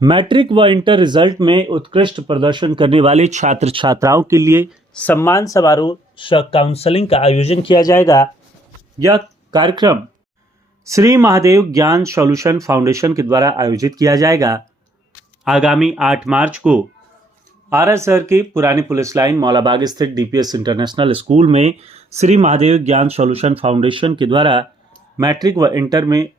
Matric व inter result में उत्कृष्ट प्रदर्शन करने वाले छात्र छात्राओं के लिए सम्मान समारोह सह काउंसलिंग का आयोजन किया जाएगा। यह कार्यक्रम श्री महादेव ज्ञान सॉल्यूशन फाउंडेशन के द्वारा आयोजित किया जाएगा। आगामी 8 मार्च को आरा शहर के पुरानी पुलिस लाइन मौलाबाग स्थित डीपीएस इंटरनेशनल स्कूल में श्री महादेव ज्ञान सॉल्यूशन फाउंडेशन के द्वारा मैट्रिक व इंटर में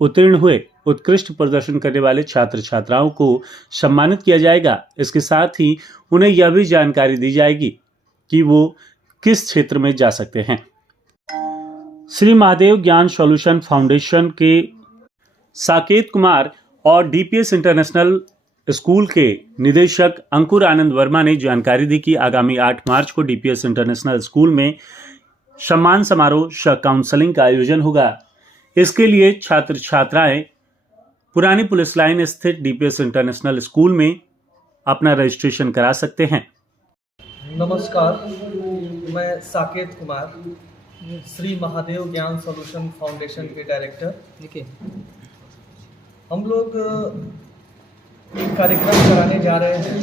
उत्तीर्ण हुए उत्कृष्ट प्रदर्शन करने वाले छात्र छात्राओं को सम्मानित किया जाएगा। इसके साथ ही उन्हें यह भी जानकारी दी जाएगी कि वो किस क्षेत्र में जा सकते हैं। श्री महादेव ज्ञान सॉल्यूशन फाउंडेशन के साकेत कुमार और डीपीएस इंटरनेशनल स्कूल के निदेशक अंकुर आनंद वर्मा ने जानकारी दी कि आगामी 8 मार्च को डीपीएस इंटरनेशनल स्कूल में सम्मान समारोह सह काउंसलिंग का आयोजन होगा। इसके लिए छात्र छात्राएं पुरानी पुलिस लाइन स्थित डीपीएस इंटरनेशनल स्कूल में अपना रजिस्ट्रेशन करा सकते हैं। नमस्कार, मैं साकेत कुमार, श्री महादेव ज्ञान सॉल्यूशन फाउंडेशन के डायरेक्टर। हम लोग एक कार्यक्रम कराने जा रहे हैं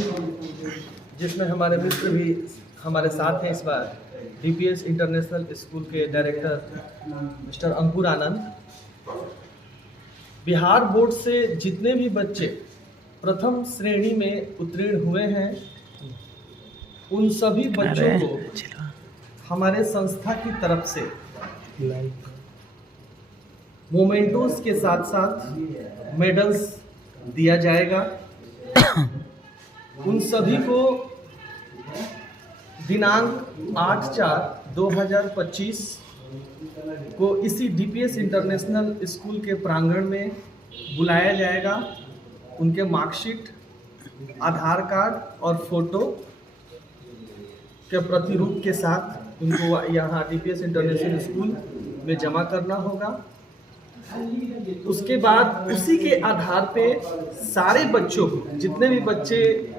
जिसमें हमारे मित्र भी हमारे साथ हैं। इस बार डीपीएस इंटरनेशनल स्कूल के डायरेक्टर मिस्टर अंकुर आनंद। बिहार बोर्ड से जितने भी बच्चे प्रथम श्रेणी में उत्तीर्ण हुए हैं उन सभी बच्चों को हमारे संस्था की तरफ से मोमेंटोस के साथ साथ मेडल्स दिया जाएगा। उन सभी को दिनांक 8/4/2025 को इसी डीपीएस इंटरनेशनल स्कूल के प्रांगण में बुलाया जाएगा। उनके मार्कशीट, आधार कार्ड और फोटो के प्रतिरूप के साथ उनको यहाँ डीपीएस इंटरनेशनल स्कूल में जमा करना होगा। उसके बाद उसी के आधार पे सारे बच्चों को, जितने भी बच्चे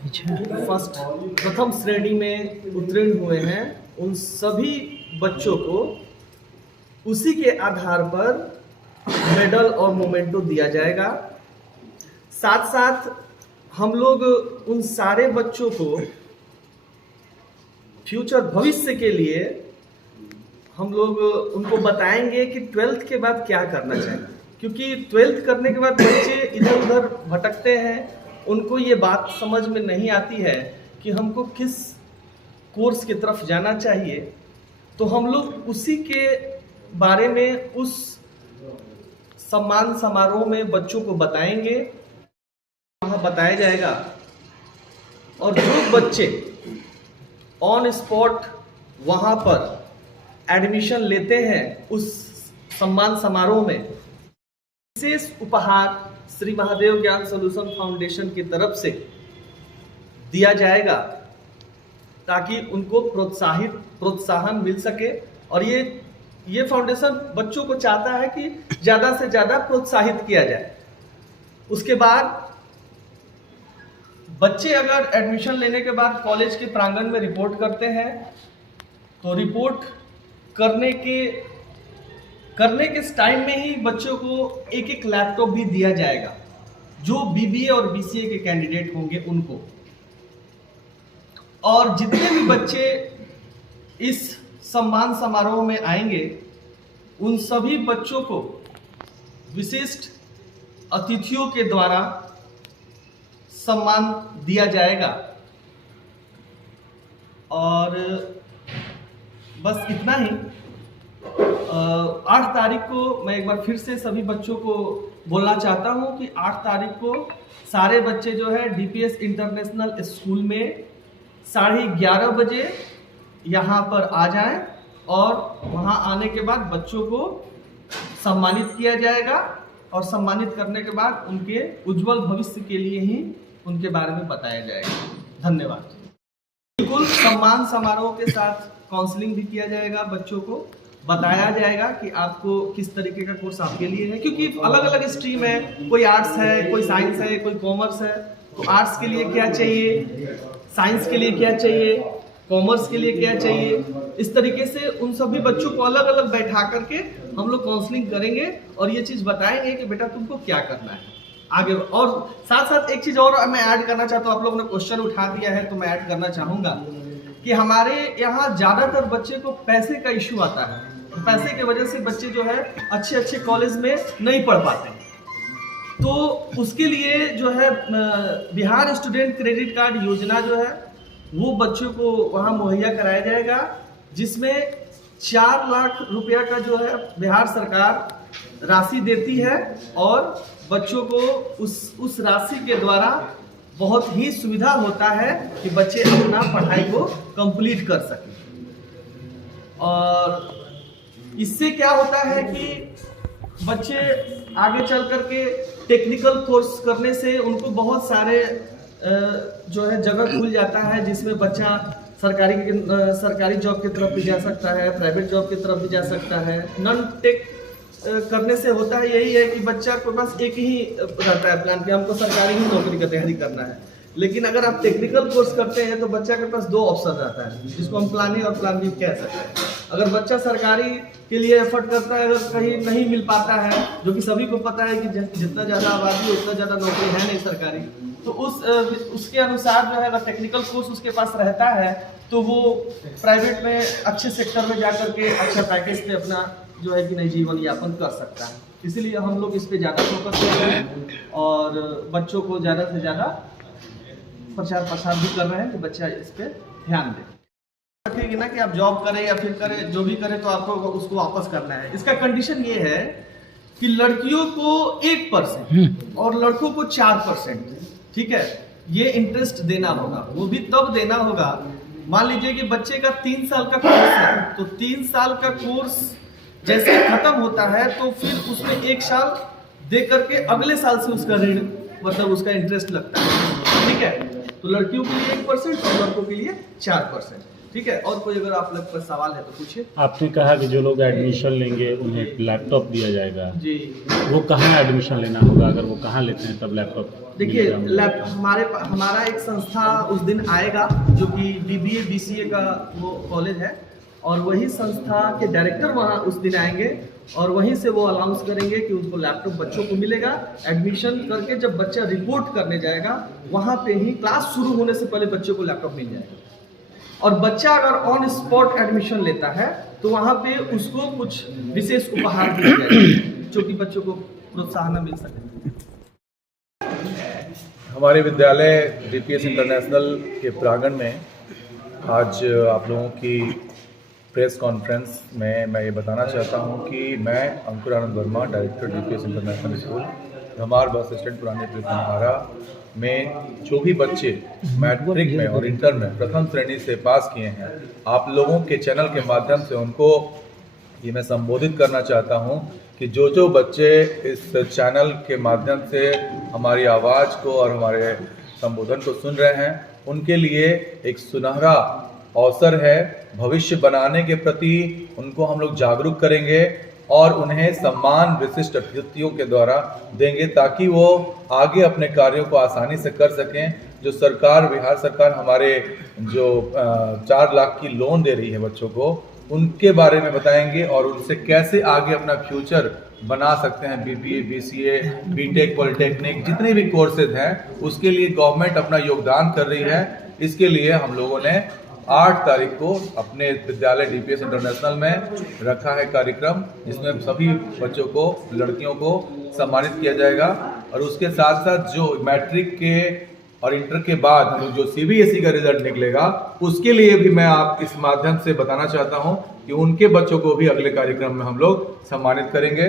प्रथम श्रेणी में उत्तीर्ण हुए हैं उन सभी बच्चों को उसी के आधार पर मेडल और मोमेंटो दिया जाएगा। साथ साथ हम लोग उन सारे बच्चों को फ्यूचर भविष्य के लिए हम लोग उनको बताएंगे कि 12th के बाद क्या करना चाहिए, क्योंकि 12th करने के बाद बच्चे इधर उधर भटकते हैं। उनको ये बात समझ में नहीं आती है कि हमको किस कोर्स की तरफ जाना चाहिए। तो हम लोग उसी के बारे में उस सम्मान समारोह में बच्चों को बताएंगे, वहाँ बताया जाएगा। और जो बच्चे ऑन स्पॉट वहाँ पर एडमिशन लेते हैं उस सम्मान समारोह में विशेष उपहार श्री महादेव ज्ञान सॉल्यूशन फाउंडेशन की तरफ से दिया जाएगा, ताकि उनको प्रोत्साहन मिल सके। और ये फाउंडेशन बच्चों को चाहता है कि ज़्यादा से ज़्यादा प्रोत्साहित किया जाए। उसके बाद बच्चे अगर एडमिशन लेने के बाद कॉलेज के प्रांगण में रिपोर्ट करते हैं तो रिपोर्ट करने के टाइम में ही बच्चों को एक लैपटॉप भी दिया जाएगा, जो बीबीए और बीसीए के कैंडिडेट होंगे उनको। और जितने भी बच्चे इस सम्मान समारोह में आएंगे उन सभी बच्चों को विशिष्ट अतिथियों के द्वारा सम्मान दिया जाएगा। और बस इतना ही। 8 तारीख को मैं एक बार फिर से सभी बच्चों को बोलना चाहता हूं कि 8 तारीख को सारे बच्चे जो है डीपीएस इंटरनेशनल स्कूल में 11:30 बजे यहाँ पर आ जाएं। और वहाँ आने के बाद बच्चों को सम्मानित किया जाएगा और सम्मानित करने के बाद उनके उज्जवल भविष्य के लिए ही उनके बारे में बताया जाएगा। धन्यवाद। बिल्कुल सम्मान समारोह के साथ काउंसलिंग भी किया जाएगा, बच्चों को बताया जाएगा कि आपको किस तरीके का कोर्स आपके लिए है, क्योंकि अलग अलग स्ट्रीम है, कोई आर्ट्स है, कोई साइंस है, कोई कॉमर्स है। तो आर्ट्स के लिए क्या चाहिए, साइंस के लिए क्या चाहिए, कॉमर्स के लिए क्या चाहिए, इस तरीके से उन सभी बच्चों को अलग अलग बैठा करके हम लोग काउंसलिंग करेंगे और ये चीज़ बताएंगे कि बेटा तुमको क्या करना है। आगे। और साथ साथ एक चीज और मैं ऐड करना चाहता हूँ, आप लोगों ने क्वेश्चन उठा दिया है तो मैं ऐड करना चाहूंगा कि हमारे यहाँ ज्यादातर बच्चे को पैसे का इश्यू आता है, पैसे की वजह से बच्चे जो है अच्छे अच्छे कॉलेज में नहीं पढ़ पाते। तो उसके लिए जो है बिहार स्टूडेंट क्रेडिट कार्ड योजना जो है वो बच्चों को वहाँ मुहैया कराया जाएगा, जिसमें 4 लाख रुपया का जो है बिहार सरकार राशि देती है और बच्चों को उस राशि के द्वारा बहुत ही सुविधा होता है कि बच्चे अपना पढ़ाई को कंप्लीट कर सकें। और इससे क्या होता है कि बच्चे आगे चल करके टेक्निकल कोर्स करने से उनको बहुत सारे जो है जगह खुल जाता है, जिसमें बच्चा सरकारी जॉब की तरफ भी जा सकता है, प्राइवेट जॉब की तरफ भी जा सकता है। नॉन टेक करने से होता है यही है कि बच्चा के पास एक ही रहता है प्लान कि हमको सरकारी ही नौकरी का तैयारी करना है। लेकिन अगर आप टेक्निकल कोर्स करते हैं तो बच्चा के पास 2 ऑप्शन रहता है, जिसको हम प्लान ए और प्लान बी कह सकते हैं। अगर बच्चा सरकारी के लिए एफर्ट करता है, अगर कहीं नहीं मिल पाता है, जो कि सभी को पता है कि जितना ज़्यादा आबादी उतना ज़्यादा नौकरी है नहीं सरकारी, तो उसके अनुसार जो है अगर टेक्निकल कोर्स उसके पास रहता है तो वो प्राइवेट में अच्छे सेक्टर में जा करके अच्छा पैकेज पे अपना जो है कि नहीं जीवन यापन कर सकता है। इसीलिए हम लोग इस पे ज़्यादा फोकस कर रहे हैं और बच्चों को ज़्यादा से ज़्यादा प्रचार प्रसार भी कर रहे हैं कि बच्चा इस पे ध्यान दे। रखेगी ना कि आप जॉब करें या फिर करें, जो भी करें तो आपको उसको वापस करना है। इसका कंडीशन ये है कि लड़कियों को 1% और लड़कों को 4%, ठीक है, ये इंटरेस्ट देना होगा। वो भी तब देना होगा, मान लीजिए कि बच्चे का 3 साल का कोर्स है, तो 3 साल का कोर्स जैसे खत्म होता है तो फिर उसमें 1 साल दे करके अगले साल से उसका ऋण मतलब उसका इंटरेस्ट लगता है, ठीक है। तो लड़कियों के लिए 1% और लड़कों के लिए 4%, ठीक है। और कोई अगर आप लोग पर सवाल है तो पूछिए। आपने कहा कि जो लोग एडमिशन लेंगे उन्हें लैपटॉप दिया जाएगा जी, वो कहाँ एडमिशन लेना होगा? अगर वो कहाँ लेते हैं तब लैपटॉप? देखिए हमारा एक संस्था उस दिन आएगा जो कि DBA BCA का वो कॉलेज है, और वही संस्था के डायरेक्टर वहाँ उस दिन आएंगे और वहीं से वो अनाउंस करेंगे कि उनको लैपटॉप बच्चों को मिलेगा। एडमिशन करके जब बच्चा रिपोर्ट करने जाएगा वहाँ पे ही क्लास शुरू होने से पहले बच्चों को लैपटॉप मिल जाएगा। और बच्चा अगर ऑन स्पॉट एडमिशन लेता है तो वहाँ पे उसको कुछ विशेष उपहार दिया जाएगा जो कि बच्चों को प्रोत्साहन मिल सके। हमारे विद्यालय DPS इंटरनेशनल के प्रांगण में आज आप लोगों की प्रेस कॉन्फ्रेंस में मैं ये बताना चाहता हूँ कि मैं Ankur Anand Verma, director DPS international school Dhamar bus stand पुराने त्रिपुरा में जो भी बच्चे मैट्रिक में और इंटर में प्रथम श्रेणी से पास किए हैं, आप लोगों के चैनल के माध्यम से उनको ये मैं संबोधित करना चाहता हूँ कि जो बच्चे इस चैनल के माध्यम से हमारी आवाज़ को और हमारे संबोधन को सुन रहे हैं, उनके लिए एक सुनहरा अवसर है। भविष्य बनाने के प्रति उनको हम लोग जागरूक करेंगे और उन्हें सम्मान विशिष्ट अतिथियों के द्वारा देंगे ताकि वो आगे अपने कार्यों को आसानी से कर सकें। जो सरकार, बिहार सरकार हमारे जो 4 लाख की लोन दे रही है बच्चों को, उनके बारे में बताएंगे और उनसे कैसे आगे अपना फ्यूचर बना सकते हैं। BBA BCA BTech पॉलिटेक्निक जितने भी कोर्सेज हैं उसके लिए गवर्नमेंट अपना योगदान कर रही है। इसके लिए हम लोगों ने 8 तारीख को अपने विद्यालय DPS इंटरनेशनल में रखा है कार्यक्रम, जिसमें सभी बच्चों को, लड़कियों को सम्मानित किया जाएगा। और उसके साथ साथ जो मैट्रिक के और इंटर के बाद जो CBSE का रिजल्ट निकलेगा उसके लिए भी मैं आप इस माध्यम से बताना चाहता हूं कि उनके बच्चों को भी अगले कार्यक्रम में हम लोग सम्मानित करेंगे।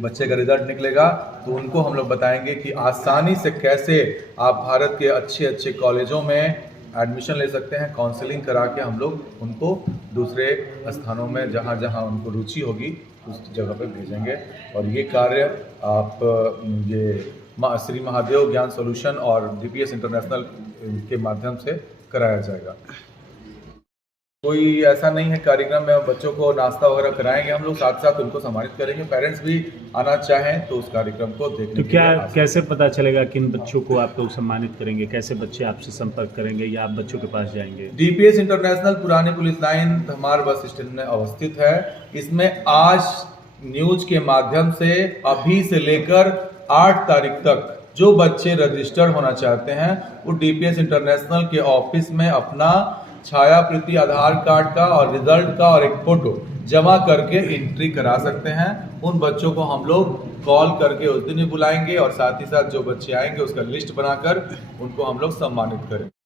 बच्चे का रिजल्ट निकलेगा तो उनको हम लोग बताएंगे कि आसानी से कैसे आप भारत के अच्छे अच्छे कॉलेजों में एडमिशन ले सकते हैं। काउंसलिंग करा के हम लोग उनको दूसरे स्थानों में जहाँ जहाँ उनको रुचि होगी उस जगह पे भेजेंगे। और ये कार्य आप ये श्री महादेव ज्ञान सॉल्यूशन और DPS इंटरनेशनल के माध्यम से कराया जाएगा। कोई ऐसा नहीं है कार्यक्रम में बच्चों को नाश्ता वगैरह कराएंगे हम लोग, साथ साथ उनको सम्मानित करेंगे। पेरेंट्स भी आना चाहें तो उस कार्यक्रम को देखने तो क्या कैसे पता चलेगा किन बच्चों को आप लोग सम्मानित करेंगे? कैसे बच्चे आपसे संपर्क करेंगे या आप बच्चों के पास जाएंगे? DPS इंटरनेशनल पुरानी police line dhamar bus stand में अवस्थित है। इसमें आज न्यूज के माध्यम से अभी से लेकर 8 तारीख तक जो बच्चे रजिस्टर्ड होना चाहते हैं वो डीपीएस इंटरनेशनल के ऑफिस में अपना छाया प्रति आधार कार्ड का और रिजल्ट का और एक फोटो जमा करके एंट्री करा सकते हैं। उन बच्चों को हम लोग कॉल करके उस दिन भी बुलाएंगे और साथ ही साथ जो बच्चे आएंगे उसका लिस्ट बनाकर उनको हम लोग सम्मानित करेंगे।